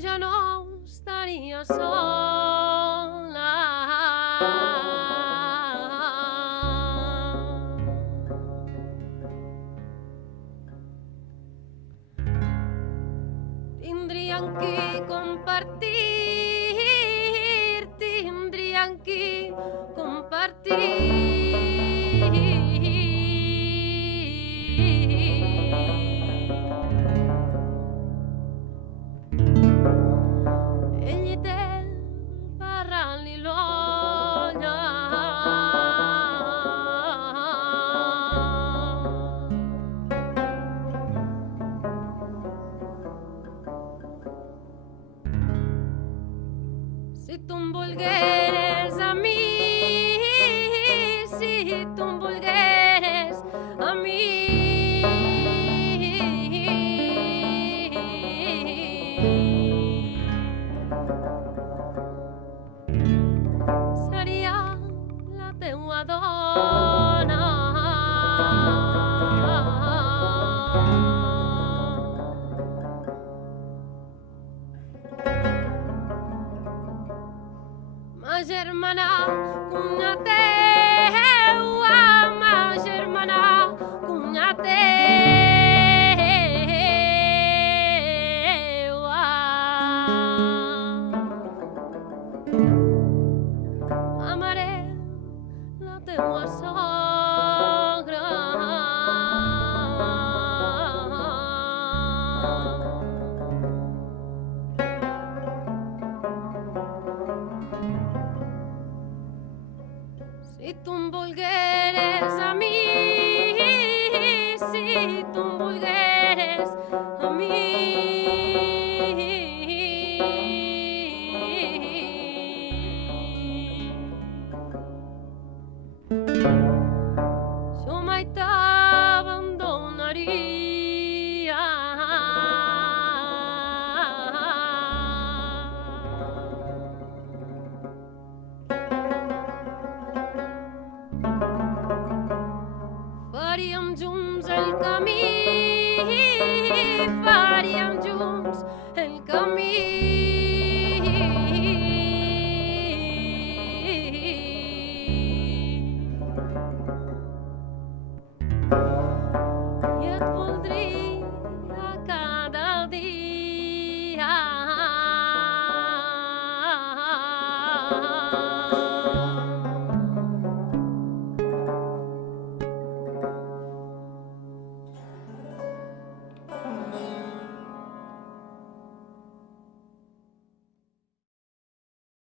ja no estaria sola. Tindríem qui compartir, tindríem qui Egli te parrà-li l'olla. Si tu em volgueres a mi, si tu em volgueres a mi, seria la teua dona. Ma germana, cunya teua, ma germana, cunya teua. Amaré la teua sogra. Si tu em volgueres a mi, si tu em volgueres a mi, jo mai t'abandonaria. Faríem junts el camí, faríem junts el camí.